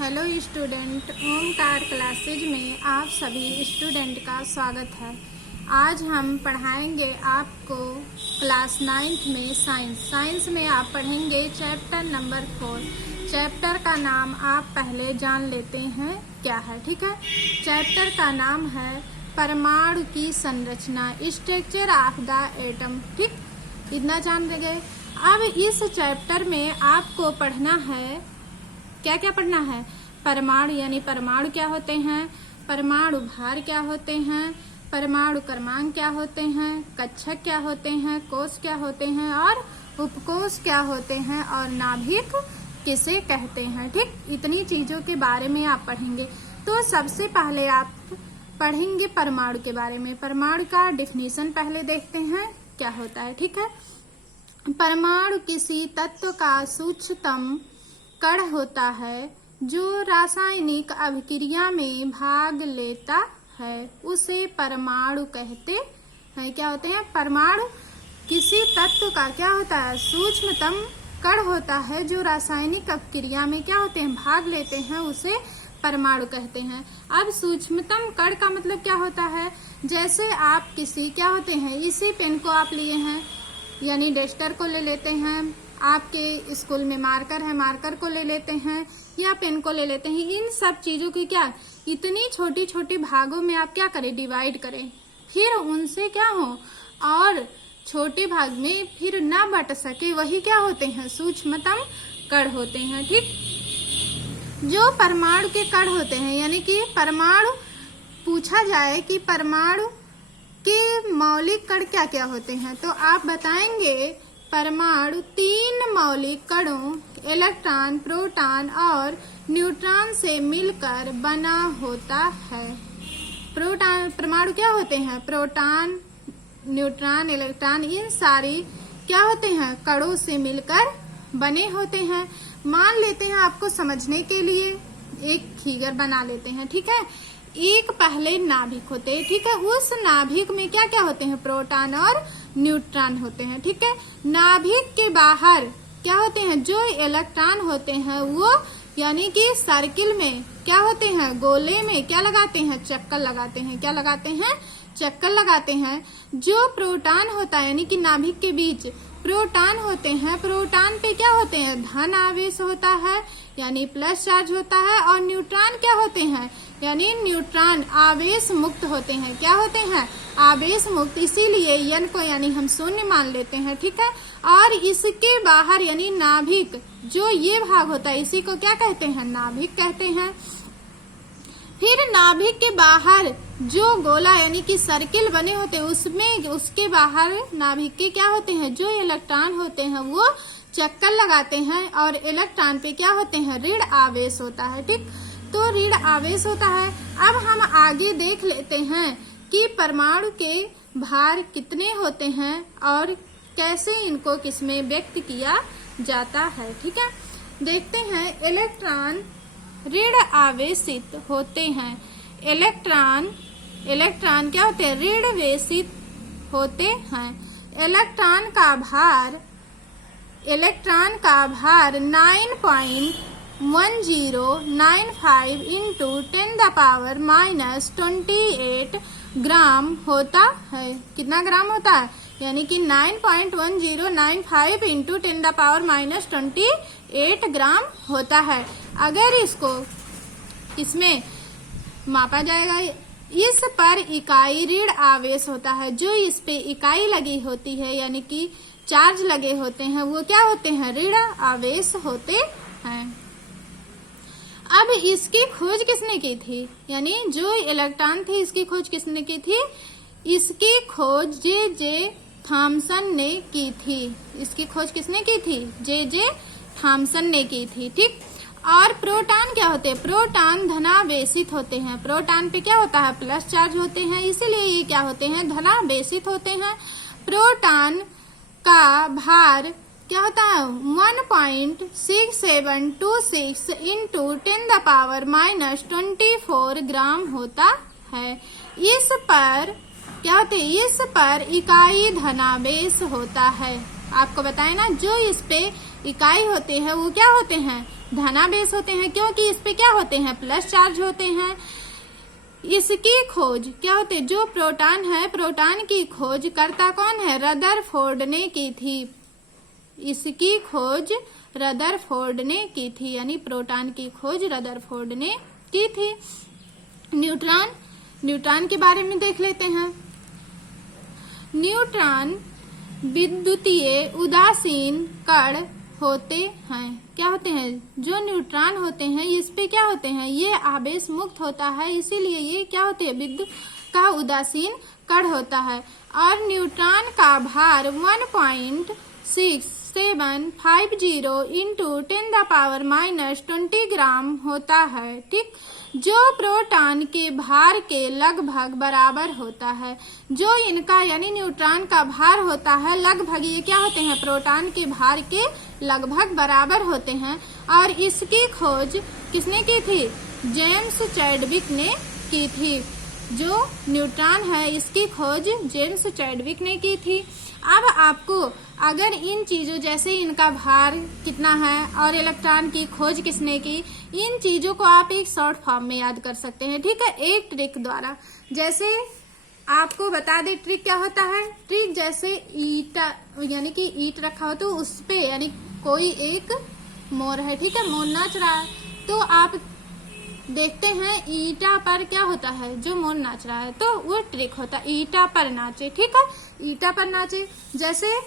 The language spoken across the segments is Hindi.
हेलो स्टूडेंट, ओमकार क्लासेज में आप सभी स्टूडेंट का स्वागत है। आज हम पढ़ाएंगे आपको क्लास 9th में साइंस में आप पढ़ेंगे चैप्टर नंबर 4। चैप्टर का नाम आप पहले जान लेते हैं क्या है, ठीक है। चैप्टर का नाम है परमाणु की संरचना, स्ट्रक्चर ऑफ द एटम, ठीक। इतना जान गए। अब इस चैप्टर में आपको पढ़ना है, क्या क्या पढ़ना है? परमाणु यानी परमाणु क्या होते हैं, परमाणु भार क्या होते हैं, परमाणु क्रमांक क्या होते हैं, कक्षक क्या होते हैं, कोश क्या होते हैं और उपकोश क्या होते हैं और नाभिक किसे कहते हैं, ठीक। इतनी चीजों के बारे में आप पढ़ेंगे। तो सबसे पहले आप पढ़ेंगे परमाणु के बारे में। परमाणु का डिफिनीशन पहले देखते हैं क्या होता है, ठीक है। परमाणु किसी तत्व का सूक्ष्मतम कण होता है जो रासायनिक अभिक्रिया में भाग लेता है, उसे परमाणु कहते हैं। क्या होते हैं? परमाणु किसी तत्व का क्या होता है? सूक्ष्मतम कण होता है जो रासायनिक अभिक्रिया में क्या होते हैं? भाग लेते हैं, उसे परमाणु कहते हैं। अब सूक्ष्मतम कण का मतलब क्या होता है? जैसे आप किसी क्या होते हैं, इसी पेन को आप लिए हैं यानी डस्टर को ले लेते हैं, आपके स्कूल में मार्कर है, मार्कर को ले लेते हैं या पेन को ले लेते हैं। इन सब चीजों की क्या इतनी छोटी छोटी भागों में आप क्या करें? डिवाइड करें, फिर उनसे क्या हो और छोटे भाग में फिर ना बट सके, वही क्या होते हैं? सूक्ष्मतम कण होते हैं, ठीक। जो परमाणु के कण होते हैं, यानी कि परमाणु पूछा जाए कि परमाणु के मौलिक कण क्या क्या होते हैं, तो आप बताएंगे परमाणु 3 मौलिक कणों इलेक्ट्रॉन, प्रोटॉन और न्यूट्रॉन से मिलकर बना होता है। परमाणु क्या होते हैं? प्रोटॉन, न्यूट्रॉन, इलेक्ट्रॉन, इन सारी क्या होते हैं? कणों से मिलकर बने होते हैं। मान लेते हैं आपको समझने के लिए एक फिगर बना लेते हैं, ठीक है। एक पहले नाभिक होते हैं, ठीक है। उस नाभिक में क्या क्या होते हैं? प्रोटॉन और न्यूट्रॉन होते हैं, ठीक है। नाभिक के बाहर क्या होते हैं? जो इलेक्ट्रॉन होते हैं वो यानी कि सर्किल में क्या होते हैं? गोले में क्या लगाते हैं? चक्कर लगाते हैं। क्या लगाते हैं? चक्कर लगाते हैं। जो प्रोटॉन होता है यानी कि नाभिक के बीच प्रोटॉन होते हैं, प्रोटॉन पे क्या होते हैं? धन आवेश होता है यानी प्लस चार्ज होता है, और न्यूट्रॉन क्या होते हैं? यानी न्यूट्रॉन आवेश मुक्त होते हैं। क्या होते हैं? आवेश मुक्त, इसीलिए n को यानी हम शून्य मान लेते हैं, ठीक है। और इसके बाहर यानी नाभिक जो ये भाग होता है, इसी को क्या कहते हैं? नाभिक कहते हैं। फिर नाभिक के बाहर जो गोला यानी कि सर्किल बने होते हैं, उसमें उसके बाहर नाभिक के क्या होते हैं? जो इलेक्ट्रॉन होते हैं वो चक्कर लगाते हैं और इलेक्ट्रॉन पे क्या होते हैं? ऋण आवेश होता है, ठीक। तो ऋण आवेश होता है। अब हम आगे देख लेते हैं कि परमाणु के भार कितने होते हैं और कैसे इनको किसमें व्यक्त किया जाता है, ठीक है। देखते हैं, इलेक्ट्रॉन ऋण आवेशित होते हैं। इलेक्ट्रॉन क्या होते हैं? ऋण आवेशित होते हैं। इलेक्ट्रॉन का भार 9.1095 इंटू 10⁻⁻28 ग्राम होता है। कितना ग्राम होता है? यानी कि 9.1095 इंटू 10⁻⁻28 ग्राम होता है। अगर इसको इसमें मापा जाएगा, इस पर इकाई ऋण आवेश होता है। जो इस पे इकाई लगी होती है यानी कि चार्ज लगे होते हैं, वो क्या होते हैं? ऋण आवेश होते हैं। अब इसकी खोज किसने की थी? यानी जो इलेक्ट्रॉन थे, इसकी खोज किसने की थी? इसकी खोज जे थॉमसन ने की थी। इसकी खोज किसने की थी? जे थॉमसन ने की थी, ठीक। और प्रोटॉन क्या होते हैं? प्रोटॉन धनावेशित होते हैं। प्रोटॉन पे क्या होता है? प्लस चार्ज होते हैं, इसीलिए ये क्या होते हैं? धनावेशित होते हैं। प्रोटॉन का भार क्या होता है? 1.6726 इंटू 10⁻⁻24 ग्राम होता है। इस पर क्या होते हैं? इस पर इकाई धनावेश होता है। आपको बताए ना, जो इस पे इकाई होते हैं वो क्या होते हैं? धनावेश होते हैं, क्योंकि इस पे क्या होते हैं, प्लस चार्ज होते हैं। इसकी खोज क्या होते हैं, जो प्रोटॉन है, प्रोटॉन की खोज करता कौन है, रदरफोर्ड ने की थी। इसकी खोज रदरफोर्ड ने की थी, यानी प्रोटॉन की खोज रदरफोर्ड ने की थी। न्यूट्रॉन, न्यूट्रॉन के बारे में देख लेते हैं। न्यूट्रॉन विद्युतीय उदासीन कण होते हैं। क्या होते हैं, जो न्यूट्रॉन होते हैं इस पे क्या होते हैं, ये आवेश मुक्त होता है, इसीलिए ये क्या होते हैं, विद्युत का उदासीन कण होता है। और न्यूट्रॉन का भार 1.6750 इंटू 10⁻⁻20 ग्राम होता है, ठीक, जो प्रोटॉन के भार के लगभग बराबर होता है। जो इनका यानी न्यूट्रॉन का भार होता है लगभग, ये क्या होते हैं, प्रोटॉन के भार के लगभग बराबर होते हैं। और इसकी खोज किसने की थी, जेम्स चैडविक ने की थी। जो न्यूट्रॉन है इसकी खोज जेम्स चैडविक ने की थी। अब आपको अगर इन चीजों, जैसे इनका भार कितना है और इलेक्ट्रॉन की खोज किसने की, इन चीजों को आप एक शॉर्ट फॉर्म में याद कर सकते हैं, ठीक है, एक ट्रिक द्वारा। जैसे आपको बता दे ट्रिक क्या होता है। ट्रिक जैसे ईटा, यानी कि ईट रखा हो तो उस पे यानी कोई एक मोर है, ठीक है, मोर नाच रहा है, तो आप देखते हैं ईटा पर क्या होता है, जो मोर नाच रहा है, तो वो ट्रिक होता है, ईटा पर नाचे, ठीक है, ईटा पर नाचे। जैसे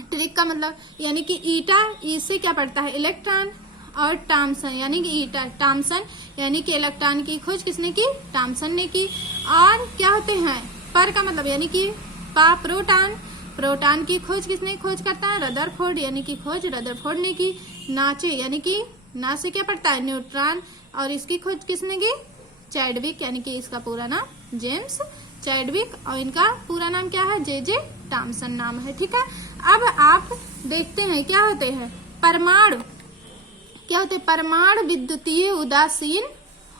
ट्रिक का मतलब यानी कि ईटा, ई से क्या पड़ता है, इलेक्ट्रॉन, और टॉमसन यानी कि ईटा, टॉमसन यानी कि इलेक्ट्रॉन की खोज किसने की, टॉमसन ने की। और क्या होते हैं, पर का मतलब यानी कि प्रोटॉन, प्रोटॉन की खोज किसने खोज करता है, रदरफोर्ड, यानी कि खोज रदरफोर्ड ने की। नाचे यानी कि ना से क्या पड़ता है, न्यूट्रॉन, और इसकी खोज किसने की, चैडविक, यानी कि इसका पूरा नाम जेम्स चैडविक, और इनका पूरा नाम क्या है, जे टॉमसन नाम है, ठीक है। अब आप देखते हैं क्या होते हैं, परमाणु, क्या होते हैं, परमाणु विद्युतीय उदासीन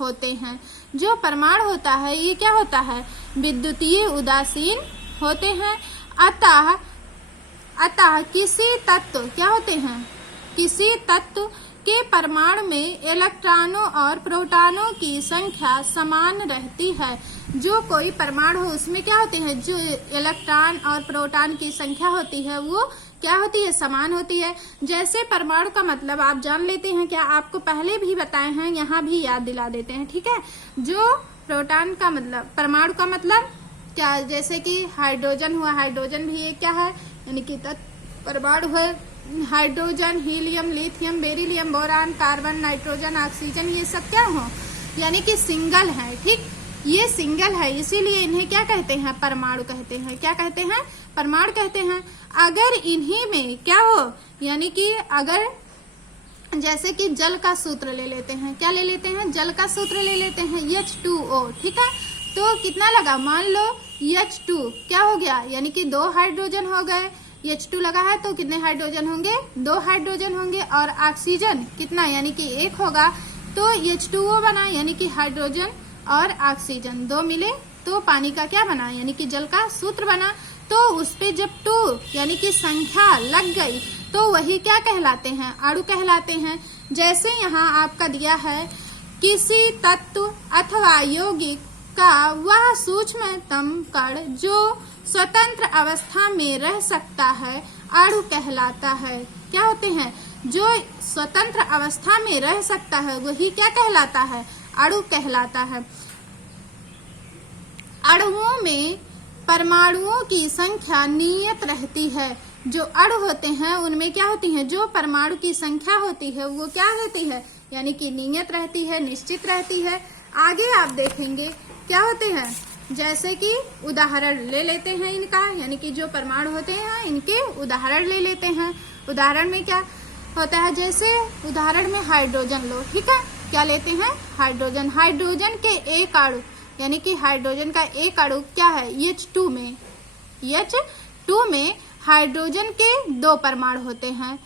होते हैं। जो परमाणु होता है ये क्या होता है, विद्युतीय उदासीन होते हैं। अतः किसी तत्व, क्या होते हैं, किसी तत्व के परमाणु में इलेक्ट्रॉनों और प्रोटॉनों की संख्या समान रहती है। जो कोई परमाणु हो उसमें क्या होते हैं, जो इलेक्ट्रॉन और प्रोटॉन की संख्या होती है वो क्या होती है, समान होती है। जैसे परमाणु का मतलब आप जान लेते हैं, क्या आपको पहले भी बताए हैं, यहाँ भी याद दिला देते हैं, ठीक है। जो प्रोटॉन का मतलब, परमाणु का मतलब क्या, जैसे कि हाइड्रोजन हुआ, हाइड्रोजन भी एक क्या है, यानी कि परमाणु है। Hydrogen, helium, lithium, beryllium, boron, carbon, nitrogen, oxygen, ये सब क्या हो, यानी कि सिंगल है, ठीक, ये सिंगल है, इसीलिए इन्हें क्या कहते हैं, परमाणु कहते हैं। क्या कहते हैं, परमाणु कहते हैं। अगर इन्हीं में क्या हो, यानी कि अगर जैसे कि जल का सूत्र ले लेते हैं, क्या ले लेते हैं, जल का सूत्र ले लेते हैं, H2O, ठीक है, तो कितना लगा, मान लो H2 क्या हो गया, यानी कि 2 हाइड्रोजन हो गए, H2 लगा है तो कितने हाइड्रोजन होंगे, 2 हाइड्रोजन होंगे, और ऑक्सीजन कितना, यानी कि 1 होगा, तो H2O बना, यानी कि हाइड्रोजन और ऑक्सीजन 2 मिले तो पानी का क्या बना, यानी कि जल का सूत्र बना। तो उस पे जब 2 यानी कि संख्या लग गई तो वही क्या कहलाते हैं, अणु कहलाते हैं। जैसे यहाँ आपका दिया है, किसी तत्व अथवा यौगिक का वह सूक्ष्मतम कण जो स्वतंत्र अवस्था में रह सकता है अणु कहलाता है। क्या होते हैं, जो स्वतंत्र अवस्था में रह सकता है वही क्या कहलाता है, अणु कहलाता है। अणुओं में परमाणुओं की संख्या नियत रहती है। जो अणु होते हैं उनमें क्या होती है, जो परमाणु की संख्या होती है वो क्या होती है, यानी कि नियत रहती है, निश्चित रहती है। आगे आप देखेंगे क्या होते हैं, जैसे कि उदाहरण ले लेते हैं इनका, यानी कि जो परमाणु होते हैं इनके उदाहरण ले लेते हैं। उदाहरण में क्या होता है, जैसे उदाहरण में हाइड्रोजन लो, ठीक है, क्या लेते हैं, हाइड्रोजन। हाइड्रोजन के एक अणु, यानी कि हाइड्रोजन का एक अणु क्या है, H2 में, H2 में हाइड्रोजन के 2 परमाणु होते हैं।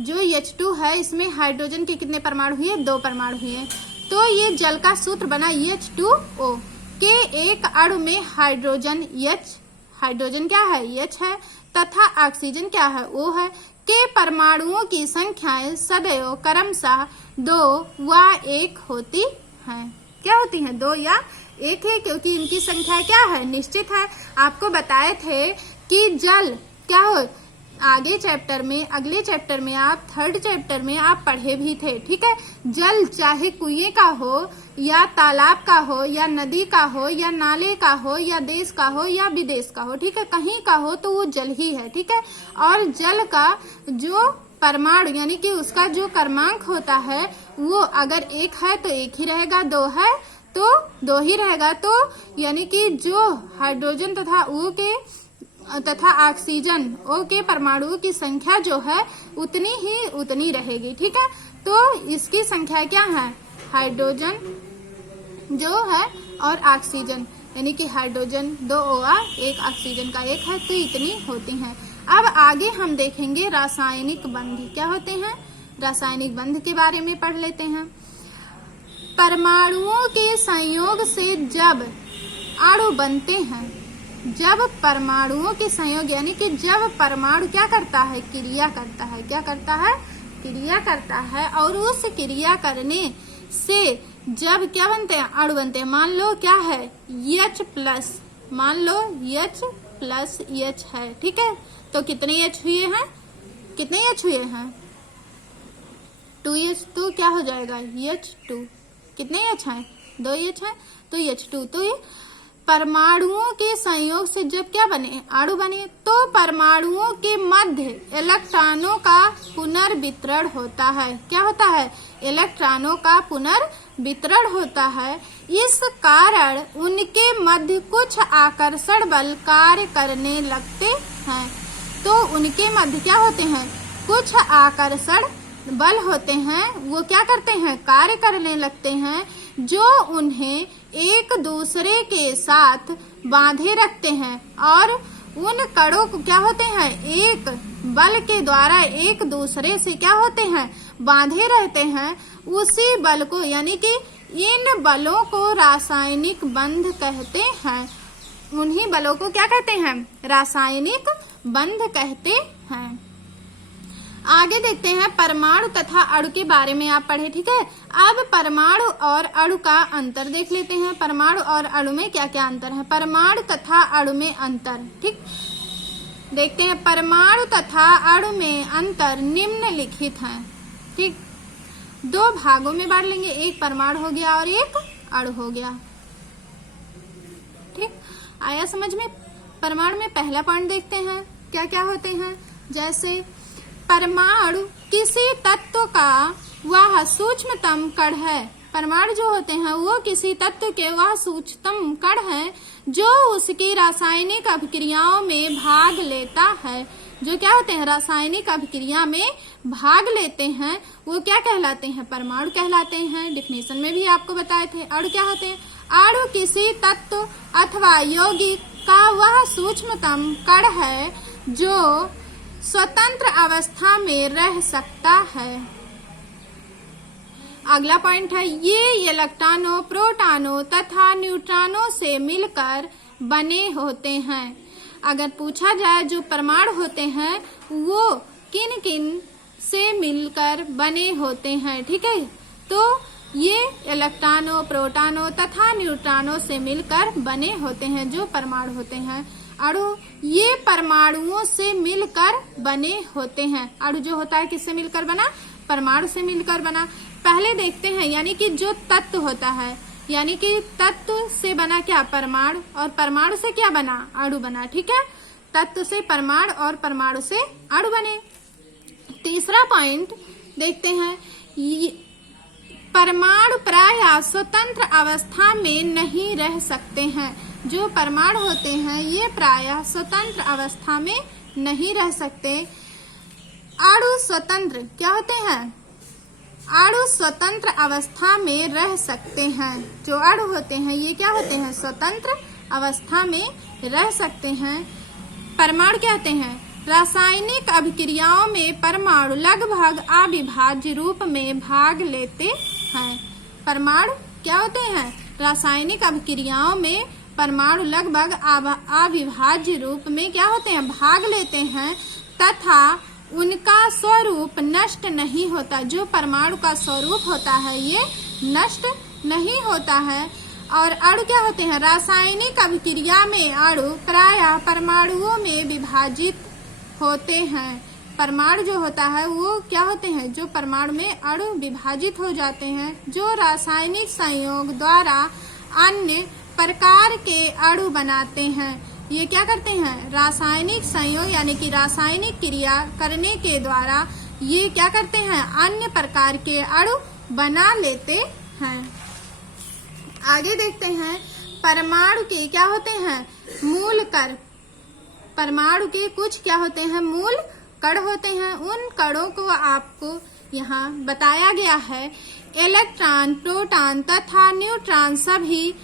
जो H2 है इसमें हाइड्रोजन के कितने परमाणु हुए, 2 परमाणु हुए, तो ये जल का सूत्र बना H2O। के एक अणु में हाइड्रोजन H, हाइड्रोजन क्या है, H है, तथा ऑक्सीजन क्या है, O है। के परमाणुओं की संख्याएं सदैव क्रमशः 2 व 1 होती हैं। क्या होती हैं? 2 या 1 है, क्योंकि इनकी संख्या क्या है? निश्चित है। आपको बताए थे कि जल क्या हो, आगे चैप्टर में, अगले चैप्टर में, आप 3rd चैप्टर में आप पढ़े भी थे। ठीक है, जल चाहे कुएं का हो या तालाब का हो या नदी का हो या नाले का हो या देश का हो या विदेश का हो, ठीक है, कहीं का हो तो वो जल ही है। ठीक है, और जल का जो परमाणु यानी कि उसका जो क्रमांक होता है वो अगर 1 है तो 1 ही रहेगा, 2 है तो 2 ही रहेगा। तो यानी कि जो हाइड्रोजन तथा O के तथा ऑक्सीजन O के परमाणुओं की संख्या जो है उतनी रहेगी। ठीक है, तो इसकी संख्या क्या है? हाइड्रोजन जो है और ऑक्सीजन, यानी कि हाइड्रोजन 2 OR 1 ऑक्सीजन का 1 है, तो इतनी होती हैं। अब आगे हम देखेंगे रासायनिक बंध क्या होते हैं। रासायनिक बंध के बारे में पढ़ लेते हैं। परमाणुओं के संयोग से जब अणु बनते हैं, जब परमाणुओं के संयोग यानी कि जब परमाणु क्या करता है? क्रिया करता है। क्या करता है? क्रिया करता है। और उस क्रिया करने से जब क्या बनते हैं? अणु बनते हैं। मान लो क्या है? H+, मान लो H+H है। ठीक है, तो कितने H हुए हैं? कितने H हुए हैं? 2H, तो क्या हो जाएगा? H2। कितने H हैं? 2 H हैं, तो H2। तो ये परमाणुओं के संयोग से जब क्या बने? अणु बने, तो परमाणुओं के मध्य इलेक्ट्रॉनों का पुनर्वितरण होता है। क्या होता है? इलेक्ट्रॉनों का पुनर्वितरण होता है। इस कारण उनके मध्य कुछ आकर्षण बल कार्य करने लगते हैं। तो उनके मध्य क्या होते हैं? कुछ आकर्षण बल होते हैं, वो क्या करते हैं? कार्य करने लगते हैं, जो उन्हें एक दूसरे के साथ बांधे रखते हैं और उन कणों को क्या होते हैं? एक बल के द्वारा एक दूसरे से क्या होते हैं? बांधे रहते हैं। उसी बल को यानी कि इन बलों को रासायनिक बंध कहते हैं। उन्हीं बलों को क्या कहते हैं? रासायनिक बंध कहते हैं। आगे देखते हैं परमाणु तथा अणु के बारे में आप पढ़े। ठीक है, अब परमाणु और अणु का अंतर देख लेते हैं। परमाणु और अणु में क्या क्या अंतर है? परमाणु तथा अणु में अंतर, ठीक, देखते हैं। परमाणु तथा अणु में अंतर निम्नलिखित है। ठीक, 2 भागों में बांट लेंगे, एक परमाणु हो गया और एक अणु हो गया। ठीक, आया समझ में? परमाणु में पहला पॉइंट देखते हैं, क्या क्या होते हैं। जैसे परमाणु किसी तत्व का वह सूक्ष्मतम कण है। परमाणु जो होते हैं वो किसी तत्व के वह सूक्ष्मतम कण है जो उसकी रासायनिक अभिक्रियाओं में भाग लेता है। जो क्या होते हैं? रासायनिक अभिक्रिया में भाग लेते हैं, वो क्या कहलाते हैं? परमाणु कहलाते हैं। डिफिनेशन में भी आपको बताए थे। अणु क्या होते हैं? अणु किसी तत्व अथवा यौगिक का वह सूक्ष्मतम कण है जो स्वतंत्र अवस्था में रह सकता है। अगला पॉइंट है, ये इलेक्ट्रॉनों, प्रोटॉनों तथा न्यूट्रॉनों से मिलकर बने होते हैं। अगर पूछा जाए जो परमाणु होते हैं वो किन किन से मिलकर बने होते हैं, ठीक है, तो ये इलेक्ट्रॉनों, प्रोटॉनों तथा न्यूट्रॉनों से मिलकर बने होते हैं जो परमाणु होते हैं। अणु ये परमाणुओं से मिलकर बने होते हैं। अणु जो होता है किससे मिलकर बना? परमाणु से मिलकर बना। पहले देखते हैं, यानी कि जो तत्व होता है, यानी कि तत्व से बना क्या? परमाणु, और परमाणु से क्या बना? अणु बना। ठीक है, तत्व से परमाणु और परमाणु से अणु बने। तीसरा पॉइंट देखते हैं, परमाणु प्रायः स्वतंत्र अवस्था में नहीं रह सकते हैं। जो परमाणु होते हैं ये प्रायः स्वतंत्र अवस्था में नहीं रह सकते। अणु स्वतंत्र क्या होते हैं? अणु स्वतंत्र अवस्था में रह सकते हैं। जो अणु होते हैं ये क्या होते हैं? स्वतंत्र अवस्था में रह सकते हैं। परमाणु क्या होते हैं? रासायनिक अभिक्रियाओं में परमाणु लगभग अविभाज्य रूप में भाग लेते हैं। परमाणु क्या होते हैं? रासायनिक अभिक्रियाओं में परमाणु लगभग अविभाज्य रूप में क्या होते हैं? भाग लेते हैं तथा उनका स्वरूप नष्ट नहीं होता। जो परमाणु का स्वरूप होता है ये नष्ट नहीं होता है। और अणु क्या होते हैं? रासायनिक अभिक्रिया में अणु प्रायः परमाणुओं में विभाजित होते हैं। परमाणु जो होता है वो क्या होते हैं? जो परमाणु में अणु विभाजित हो जाते हैं, जो रासायनिक संयोग द्वारा अन्य प्रकार के अणु बनाते हैं। ये क्या करते हैं? रासायनिक संयोग यानी कि रासायनिक क्रिया करने के द्वारा ये क्या करते हैं? अन्य प्रकार के अणु बना लेते हैं। आगे देखते हैं, परमाणु के क्या होते हैं? मूल कण। परमाणु के कुछ क्या होते हैं? मूल कण होते हैं। उन कणों को आपको यहाँ बताया गया है। इलेक्ट्रॉन, प्रोटॉन तथा न्यूट्रॉन सभी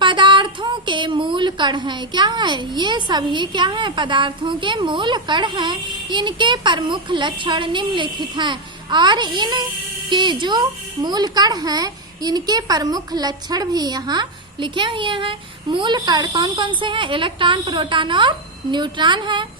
पदार्थों के मूल कण हैं। क्या है? ये सभी क्या है? पदार्थों के मूल कण हैं। इनके प्रमुख लक्षण निम्नलिखित हैं और इनके जो मूल कण हैं इनके प्रमुख लक्षण भी यहाँ लिखे हुए हैं। मूल कण कौन कौन से हैं? इलेक्ट्रॉन, प्रोटॉन और न्यूट्रॉन है।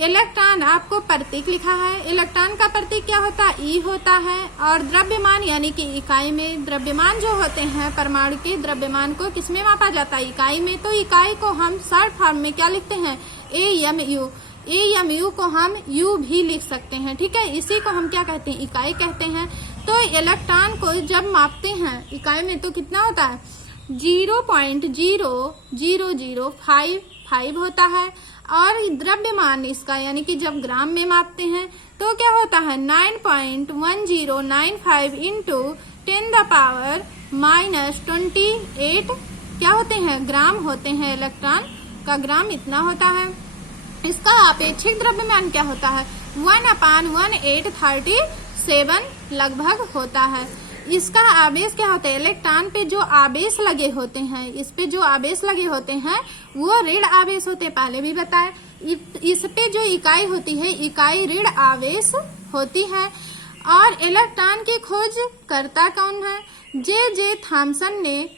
इलेक्ट्रॉन आपको प्रतीक लिखा है। इलेक्ट्रॉन का प्रतीक क्या होता है? ई होता है। और द्रव्यमान यानी कि इकाई में द्रव्यमान जो होते हैं परमाणु के द्रव्यमान को किसमें मापा जाता है? इकाई में। तो इकाई को हम शॉर्ट फॉर्म में क्या लिखते हैं? AMU। AMU को हम U भी लिख सकते हैं। ठीक है, इसी को हम क्या कहते हैं? इकाई कहते हैं। तो इलेक्ट्रॉन को जब मापते हैं इकाई में तो कितना होता है? 0.0005 होता है। और द्रव्यमान इसका यानी कि जब ग्राम में मापते हैं तो क्या होता है? 9.1095 इंटू 10⁻⁻28 क्या होते हैं? ग्राम होते हैं। इलेक्ट्रॉन का ग्राम इतना होता है। इसका आपेक्षिक द्रव्यमान क्या होता है? 1/1837 लगभग होता है। इसका आवेश क्या होता है? इलेक्ट्रॉन पे जो आवेश लगे होते हैं, इस पे जो आवेश लगे होते हैं वो ऋण आवेश होते हैं, पहले भी बताया। इस पे जो इकाई होती है इकाई ऋण आवेश होती है। और इलेक्ट्रॉन की खोज करता कौन है? जे थॉमसन ने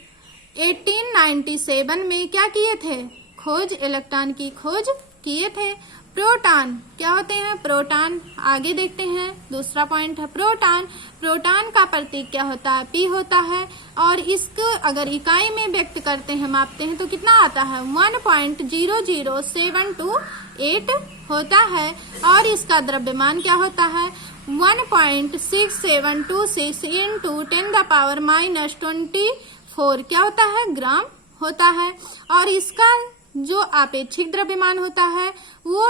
1897 में क्या किए थे? खोज, इलेक्ट्रॉन की खोज किए थे। प्रोटॉन क्या होते हैं? प्रोटॉन आगे देखते हैं। दूसरा पॉइंट है प्रोटॉन। प्रोटॉन का प्रतीक क्या होता है? P होता है। और इसको अगर इकाई में व्यक्त करते हैं, मापते हैं तो कितना आता है? 1.00728 होता है। और इसका द्रव्यमान क्या होता है? 1.6726 इंटू 10⁻⁻24 क्या होता है? ग्राम होता है। और इसका जो आपेक्षिक द्रव्यमान होता है वो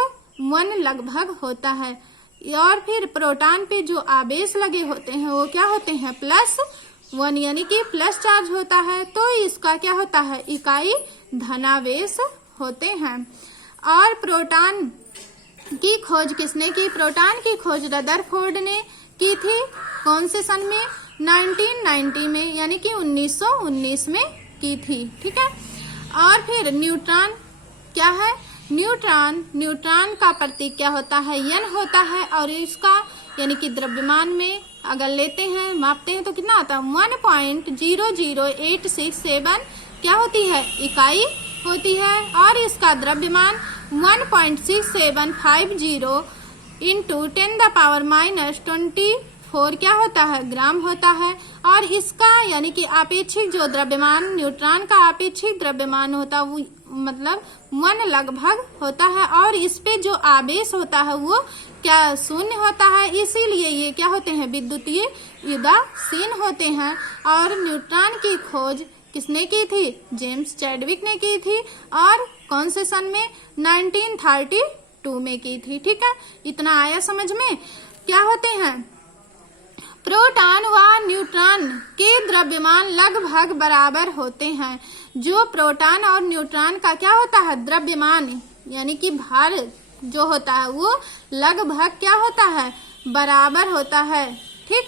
1 लगभग होता है। और फिर प्रोटॉन पे जो आवेश लगे होते हैं वो क्या होते हैं? +1 यानी कि प्लस चार्ज होता है। तो इसका क्या होता है? इकाई धनावेश होते हैं। और प्रोटॉन की खोज किसने की? प्रोटॉन की खोज रदरफोर्ड ने की थी। कौन से सन में? 1990 में यानी कि 1919 में की थी। ठीक है। और फिर न्यूट्रॉन क्या है? न्यूट्रॉन का प्रतीक क्या होता है? N होता है। और इसका यानी कि द्रव्यमान में अगर लेते हैं, मापते हैं तो कितना आता है? 1.00867 क्या होती है? इकाई होती है। और इसका द्रव्यमान 1.6750 इंटू 10⁻⁻24 क्या होता है? ग्राम होता है। और इसका यानी कि आपेक्षिक जो द्रव्यमान, न्यूट्रॉन का आपेक्षिक द्रव्यमान होता है वो मतलब 1 लगभग होता है। और इस पे जो आवेश होता है वो क्या? 0 होता है। इसीलिए ये क्या होते हैं? विद्युतीय उदासीन होते हैं। और न्यूट्रॉन की खोज किसने की थी? जेम्स चैडविक ने की थी। और कौन से सन में? 1932 में की थी। ठीक है, इतना आया समझ में? क्या होते हैं? प्रोटॉन व न्यूट्रॉन के द्रव्यमान लगभग बराबर होते हैं। जो प्रोटॉन और न्यूट्रॉन का क्या होता है? द्रव्यमान यानी कि भार जो होता है वो लगभग क्या होता है? बराबर होता है। ठीक।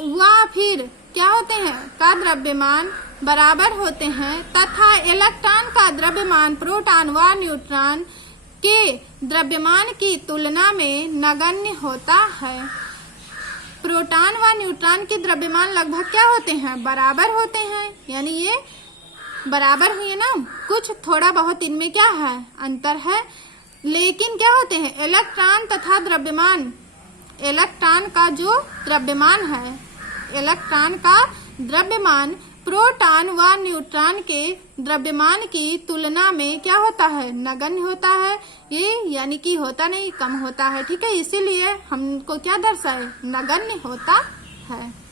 वह फिर क्या होते हैं? का द्रव्यमान बराबर होते हैं तथा इलेक्ट्रॉन का द्रव्यमान प्रोटॉन व न्यूट्रॉन के द्रव्यमान की तुलना में नगण्य होता है। प्रोटॉन व न्यूट्रॉन के द्रव्यमान लगभग क्या होते हैं? बराबर होते हैं। यानी ये बराबर हुए ना, कुछ थोड़ा बहुत इनमें क्या है? अंतर है। लेकिन क्या होते हैं, इलेक्ट्रॉन तथा द्रव्यमान, इलेक्ट्रॉन का जो द्रव्यमान है, इलेक्ट्रॉन का द्रव्यमान प्रोटॉन व न्यूट्रॉन के द्रव्यमान की तुलना में क्या होता है, नगण्य होता है। ये यानी कि होता नहीं, कम होता है। ठीक है, इसीलिए हमको क्या दर्शाए, नगण्य होता है।